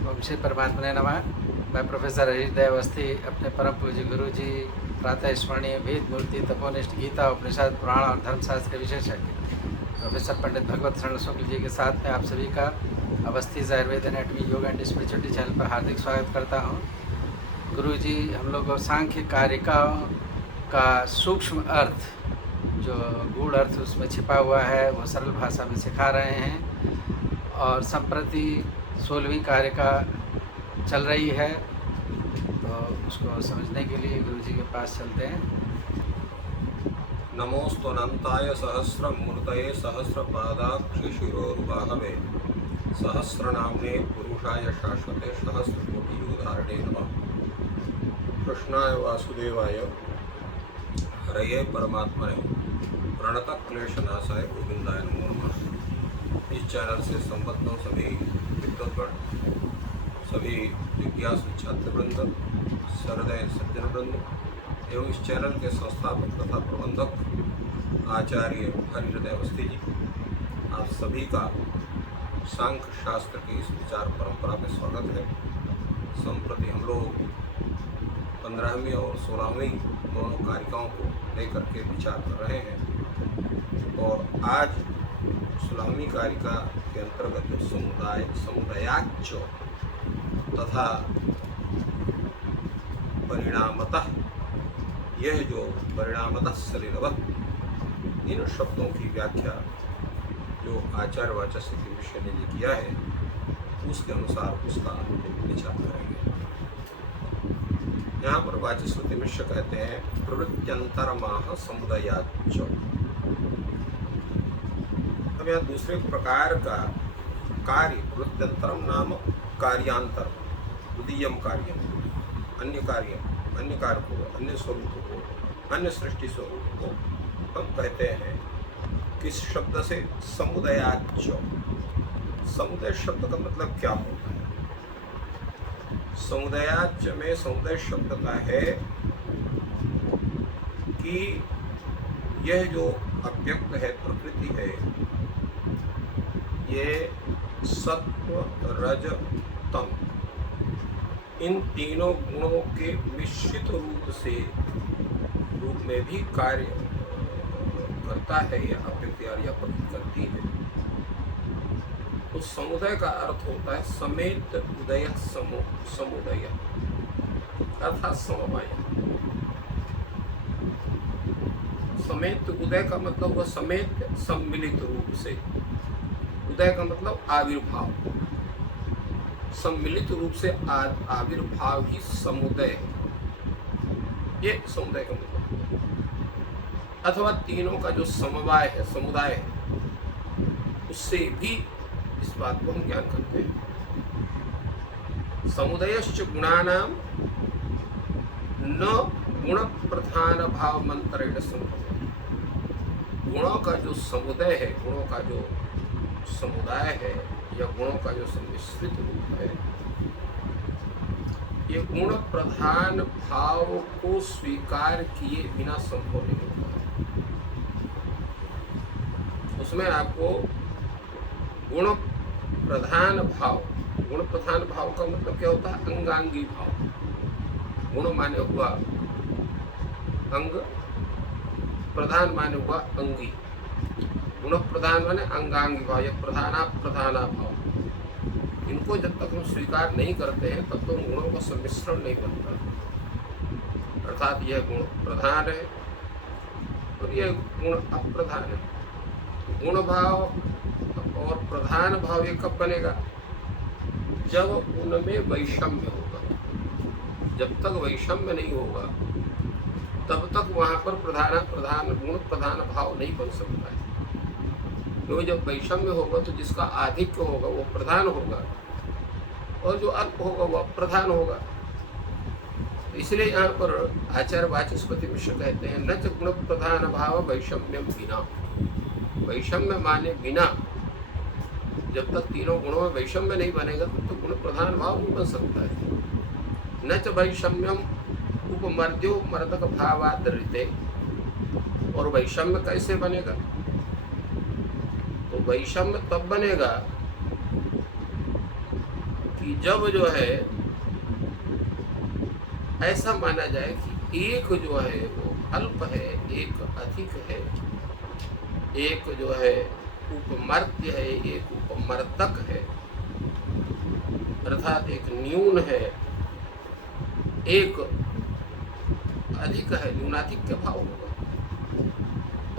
ओम श्री परमात्मने नमः। मैं प्रोफेसर हरिदय अवस्थी अपने परम पूज्य गुरु जी प्रातः स्मरणीय वेद मूर्ति तपोनिष्ठ गीता उपनिषद पुराण और धर्मशास्त्र के विशेषज्ञ प्रोफेसर पंडित भगवत शरण शुक्ल जी के साथ में आप सभी का अवस्थी आयुर्वेद एनेटमी योग एंड स्पिरिचुअलिटी चैनल पर हार्दिक स्वागत करता हूँ। गुरु जी हम लोग सांख्य कारिकाओं का सूक्ष्म अर्थ, जो गूढ़ अर्थ उसमें छिपा हुआ है, वो सरल भाषा में सिखा रहे हैं और संप्रति 16वीं कारिका चल रही है, तो उसको समझने के लिए गुरु जी के पास चलते हैं। नमोस्तुनंताय सहस्रमूर्तये सहस्रपादाक्षि शिरोरुबाहवे सहस्रनाम्ने पुरुषाय शाश्वते सहस्रकोटियुगधारणे नमः। कृष्णाय वासुदेवाय हरये परमात्मने प्रणतक्लेशनाशाय गोविंदाय नमो नमः। इस चैनल से संबद्ध सभी विद्वद्गण, सभी जिज्ञासु छात्रवृंद, सहृदय सज्जनवृंद एवं इस चैनल के संस्थापक तथा प्रबंधक आचार्य हरिहृदय अवस्थी जी, आप सभी का सांख्य शास्त्र की इस विचार परंपरा में स्वागत है। संप्रति हम लोग 15वीं और 16वीं दोनों कारिकाओं को लेकर के विचार कर रहे हैं और आज 16वीं कारिका के अंतर्गत जो समुदायाच तथा परिणामतः, यह जो परिणामतः शरीरवत, इन शब्दों की व्याख्या जो आचार्य वाचस्पति के विषय ने किया है उसके अनुसार उसका विचार करेंगे। यहाँ पर वाचस्पति मिश्र कहते हैं प्रवृत्त्यंतरमाह समुदायाच। अब यहाँ दूसरे प्रकार का कार्य, प्रवृत्त्यंतरम नाम कार्यांतर, द्वितीयम कार्यम, अन्य कार्य को, अन्य स्वरूप को, अन्य सृष्टि स्वरूप को हम कहते हैं किस शब्द से? समुदायाच। समुदाय शब्द का मतलब क्या होता है? समुदायाच में समुदाय शब्द का है कि यह जो अव्यक्त है, प्रकृति है, ये सत्व रज तम, इन तीनों गुणों के मिश्रित रूप में भी कार्य करता है या अव्यक्त या प्रकट करती है। तो समुदाय का अर्थ होता है समेत उदय समुदय अर्थात समवाय। समेत उदय का मतलब हुआ समेत, सम्मिलित रूप से। उदय का मतलब आविर्भाव, सम्मिलित रूप से आविर्भाव ही समुदाय, ये समुदाय का मतलब। अथवा तीनों का जो समवाय है, समुदाय है, उससे भी इस बात को हम ज्ञान करते हैं। समुदयश्च गुणानाम न गुण प्रधान भाव मंत्रेण संभव। गुणों का जो समुदाय है, गुणों का जो समुदाय है या गुणों का जो सम्मिश्रित रूप है, ये गुण प्रधान भाव को स्वीकार किए बिना संभव नहीं होता। उसमें आपको गुण प्रधान भाव, गुण प्रधान भाव का मतलब क्या होता है? अंगांगी भाव। गुण माने हुआ अंग, प्रधान माने हुआ अंगी। गुण प्रधान माने अंगांगी भाव या प्रधाना भाव। इनको जब तक हम स्वीकार नहीं करते हैं तब तो उन गुणों का सम्मिश्रण नहीं बनता। अर्थात यह गुण प्रधान है और यह गुण अप्रधान है। गुण भाव और प्रधान भाव ये कब बनेगा? जब उनमें वैषम्य होगा। जब तक वैषम्य नहीं होगा तब तक वहां पर गुण प्रधान भाव नहीं बन सकता है। क्योंकि जब वैषम्य होगा तो जिसका आधिक्य होगा वो प्रधान होगा और जो अल्प होगा वो अप्रधान होगा। इसलिए यहाँ पर आचार्य वाचस्पति मिश्र कहते हैं न च गुण प्रधान भाव वैषम्यम बिना। वैषम्य माने बिना, जब तक तीनों गुणों में वैषम्य नहीं बनेगा तब तो गुण प्रधान भाव नहीं बन सकता है। न च वैषम्यम उपमर्द्यो मर्दक भावादृते। और वैषम्य कैसे बनेगा? तो वैषम्य तब बनेगा कि जब जो है ऐसा माना जाए कि एक जो है वो अल्प है, एक अधिक है, एक जो है उपमर्त्य है, एक उपमर्दक है, अर्थात एक न्यून है, एक अधिक है, न्यूनाधिक का भाव होगा,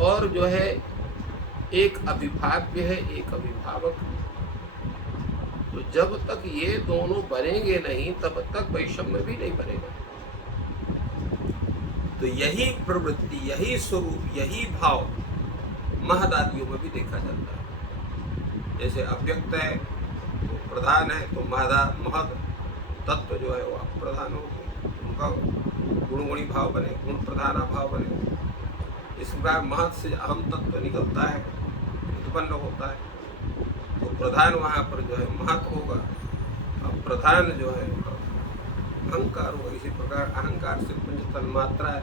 और जो है एक अभिभाव्य है, एक अभिभावक है। तो जब तक ये दोनों बनेंगे नहीं तब तक वैषम्य भी नहीं बनेगा। तो यही प्रवृत्ति, यही स्वरूप, यही भाव महदादियों में भी देखा जाता है। जैसे अव्यक्त है वो प्रधान है, तो महद तत्व जो है वो अप्रधान हो गए, उनका गुणगुणी भाव बने, गुण प्रधान अभाव बने। इस प्रकार महद से अहम तत्व निकलता है, उत्पन्न होता है, तो प्रधान वहाँ पर जो है महत होगा, अब प्रधान जो है अहंकार होगा। इसी प्रकार अहंकार से पंच तन्मात्रा है,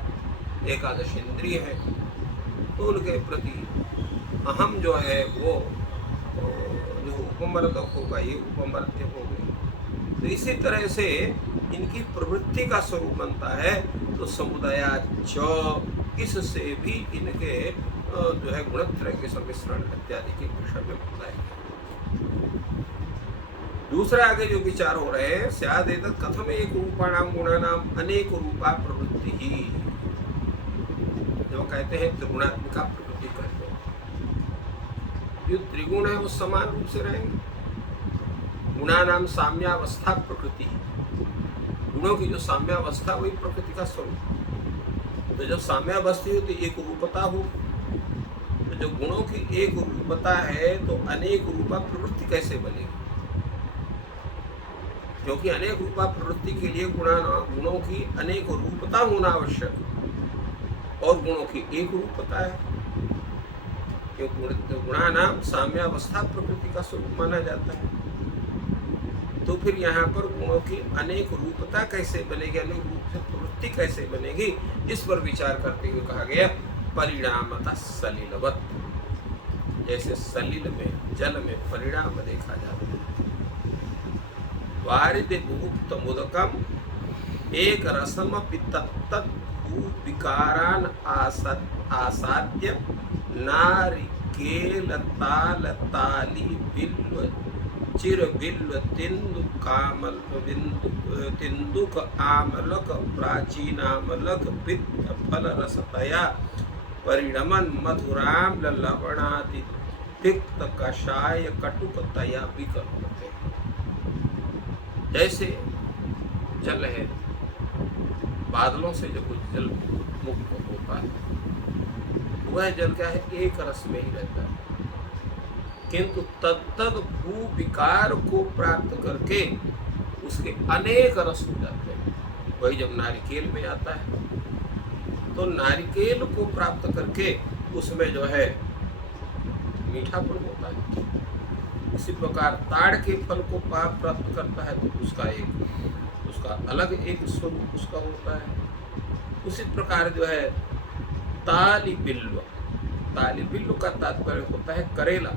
एकादश इंद्रिय है, तो उनके प्रति अहम जो है वो जो उपमर्दक होगा, ये उपमर्त्य हो गए। तो इसी तरह से इनकी प्रवृत्ति का स्वरूप बनता है। तो समुदायाच, इससे भी इनके जो है गुणत्रय के सम्मिश्रण इत्यादि के विषय में बताया गया। दूसरा आगे जो विचार हो रहे हैं, स्याद एतत् कथम एक रूपाणाम गुणानाम अनेक रूपा प्रवृत्ति ही, जो कहते हैं त्रिगुणात्मिका प्रवृत्ति कहते हैं। जो त्रिगुण है वो समान रूप से रहेंगे। गुणानाम साम्यावस्था प्रकृति, गुणों की जो साम्यावस्था वही प्रकृति का स्वरूप। तो जब साम्यावस्था हो तो एक रूपता हो, तो जो गुणों की एक रूपता है तो अनेक रूपा प्रवृत्ति कैसे बनेगी? क्योंकि अनेक रूपा प्रवृत्ति के लिए गुणों की अनेक रूपता होना आवश्यक, और गुणों की एक रूपता है। क्योंकि गुणानाम साम्यावस्था प्रकृति का स्वरूप माना जाता है। तो फिर यहाँ पर गुणों की अनेक रूपता कैसे बनेगी, अनेक रूप से प्रवृत्ति कैसे बनेगी, इस पर विचार करते हुए कहा गया परिणामतः सलिलवत्। जैसे सलिल में, जल में परिणाम देखा जाता है। वारिद भूक्त मुदकम एक रसम तत्तत् विकारान आसाद्य नारिकेल ताल ताली बिल्व चिर बिल्व तिंदु कामल तिंदुक आमलक प्राचीनामलक पित्त फल रसतया परिणमन मधुराम लवणाति तिक्त कषाय कटुकतया विकल्पते। जैसे जल है, बादलों से जब कुछ जल मुक्त होता है, वह जल क्या है, एक रस में ही रहता है, किंतु तत्तद भू विकार को प्राप्त करके उसके अनेक रस हो जाते हैं। वही जब नारिकेल में आता है तो नारिकेल को प्राप्त करके उसमें जो है मीठापन होता है। इसी प्रकार ताड़ के फल को प्राप्त करता है तो उसका अलग एक स्वरूप उसका होता है। उसी प्रकार जो है ताली बिल्व का तात्पर्य होता है करेला।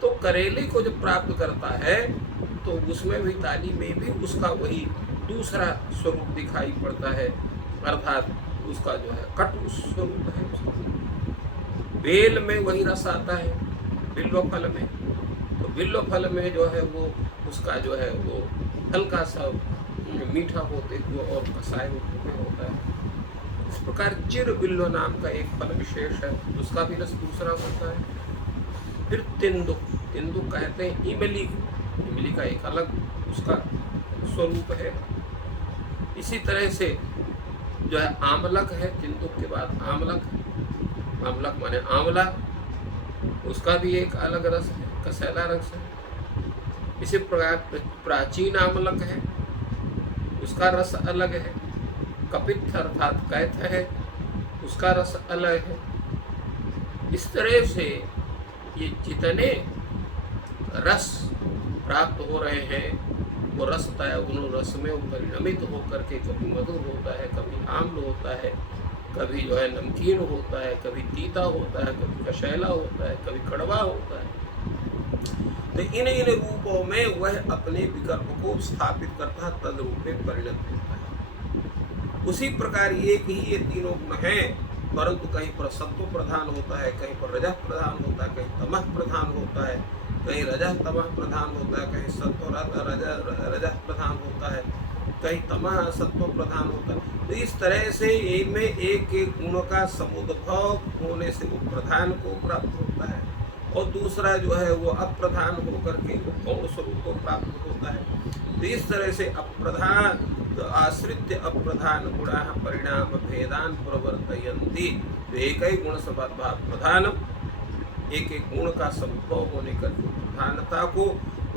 तो करेले को जब प्राप्त करता है तो उसमें भी, ताली में भी उसका वही दूसरा स्वरूप दिखाई पड़ता है, अर्थात उसका जो है कटु स्वरूप है उसका। बेल में वही रस आता है बिल्व फल में, तो बिल्व फल में जो है वो उसका जो है वो हल्का सा मीठा होते हुए और कसाय में होता है। इस प्रकार चिर बिल्व नाम का एक फल विशेष है, उसका भी रस दूसरा होता है। फिर तिंदुक कहते हैं इमली का एक अलग उसका स्वरूप है। इसी तरह से जो है आमलक है, तिंदुक के बाद आमलक माने आंवला, उसका भी एक अलग रस है, कसैला रस है। इसी प्रकार प्राचीन आमलक है, उसका रस अलग है। कपित्थ अर्थात कैथ है, उसका रस अलग है। इस तरह से ये जितने रस प्राप्त हो रहे हैं वो रसतय उन रस में परिणमित होकर के कभी मधुर होता है, कभी आम्ल होता है, कभी जो है नमकीन होता है, कभी तीता होता है, कभी कशैला होता है, कभी कड़वा होता है। तो इन इन रूपों में वह अपने विकल्प को स्थापित करता है, तद रूपे परिणत होता है। उसी प्रकार एक ही ये तीनों गुण हैं, परंतु कहीं पर सत्व प्रधान होता है, कहीं पर रजः प्रधान होता है, कहीं तमः प्रधान होता है, कहीं रजः तमः प्रधान होता है, कहीं सत्व रजः प्रधान होता है, कहीं तमः सत्व प्रधान होता है। तो इस तरह से इनमें एक एक गुण का समुद्भव होने से वो प्रधान को प्राप्त होता है, और दूसरा जो है वो अप्रधान होकर के वो गौण स्वरूप को प्राप्त होता है। तो इस तरह से अप्रधान तो आश्रित अप्रधान गुणा परिणाम भेदान प्रवर्तयन्ति। तो एक ही गुण स्वभाव प्रधान, एक एक गुण का समुद्भव होने कर प्रधानता को,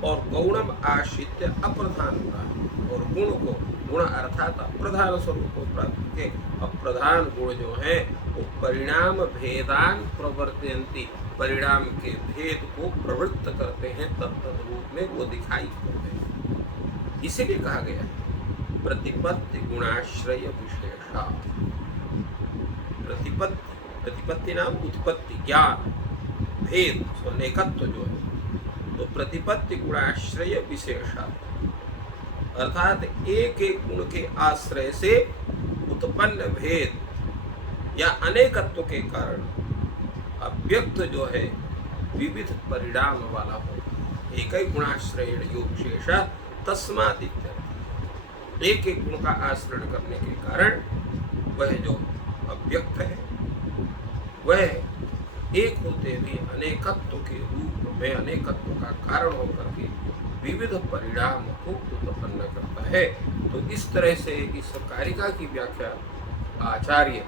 और गौणम आश्रित अप्रधान गुणा, और गुण को गुण अर्थात अप्रधान स्वरूप को प्राप्त के अप्रधान गुण जो है वो परिणाम भेदान प्रवर्तयन्ति, परिणाम के भेद को प्रवृत्त करते हैं, तब रूप में वो दिखाई पड़ते हैं। इसीलिए कहा गया है प्रतिपत्ति गुणाश्रय विशेषा। प्रतिपत्ति नाम उत्पत्ति, ज्ञान, भेद, अनेकत्व जो है, तो प्रतिपत्ति गुणाश्रय विशेषा, अर्थात एक एक गुण के आश्रय से उत्पन्न भेद या अनेकत्व के कारण अव्यक्त जो है विविध परिणाम वाला होगा। एक ही गुणाश्रय योग विशेषा तस्मात् इत्यर्थ। एक एक गुण का आश्रय करने के कारण वह जो अव्यक्त है वह एक होते भी अनेकत्व के रूप में अनेकत्व का कारण होकर के विविध परिणाम को उत्पन्न करता है। तो इस तरह से इस कारिका की व्याख्या आचार्य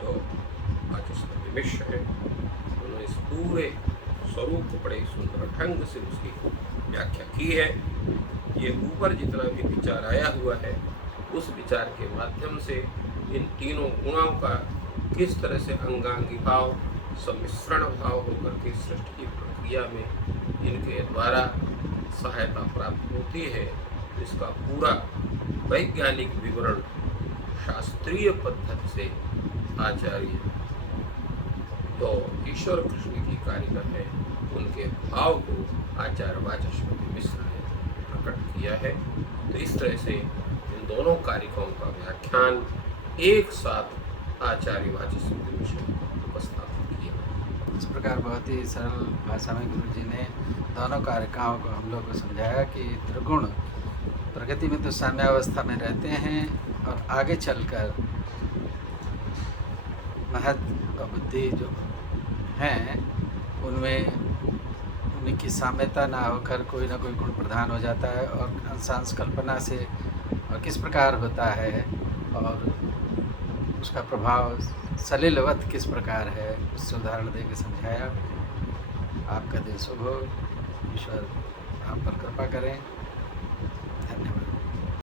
जो वाचस्पति मिश्र है उन्होंने इस पूरे स्वरूप को बड़े सुंदर ढंग से उसकी व्याख्या की है। ये ऊपर जितना भी विचार आया हुआ है उस विचार के माध्यम से इन तीनों गुणों का किस तरह से अंगांगी भाव सम्मिश्रण भाव होकर के सृष्टि की प्रक्रिया में इनके द्वारा सहायता प्राप्त होती है, इसका पूरा वैज्ञानिक विवरण शास्त्रीय पद्धति से आचार्य तो ईश्वर कृष्ण की कारिका है उनके भाव को आचार्य वाचस्पति मिश्र ने प्रकट किया है। तो इस तरह से इन दोनों कारिकाओं का व्याख्यान एक साथ आचार्य वाचस्पति मिश्र ने उपस्थापित किया। इस प्रकार बहुत ही सरल भाषा में गुरु जी ने दोनों कारिकाओं को हम लोग को समझाया कि त्रिगुण प्रकृति में तो साम्यावस्था में रहते हैं और आगे चलकर महत और बुद्धि जो हैं उनमें उनकी साम्यता ना होकर कोई ना कोई गुण प्रधान हो जाता है, और अंशांश कल्पना से और किस प्रकार होता है और उसका प्रभाव सलिलवत किस प्रकार है उससे उदाहरण देकर समझाया। आपका दिन शुभ हो, ईश्वर आप पर कृपा करें।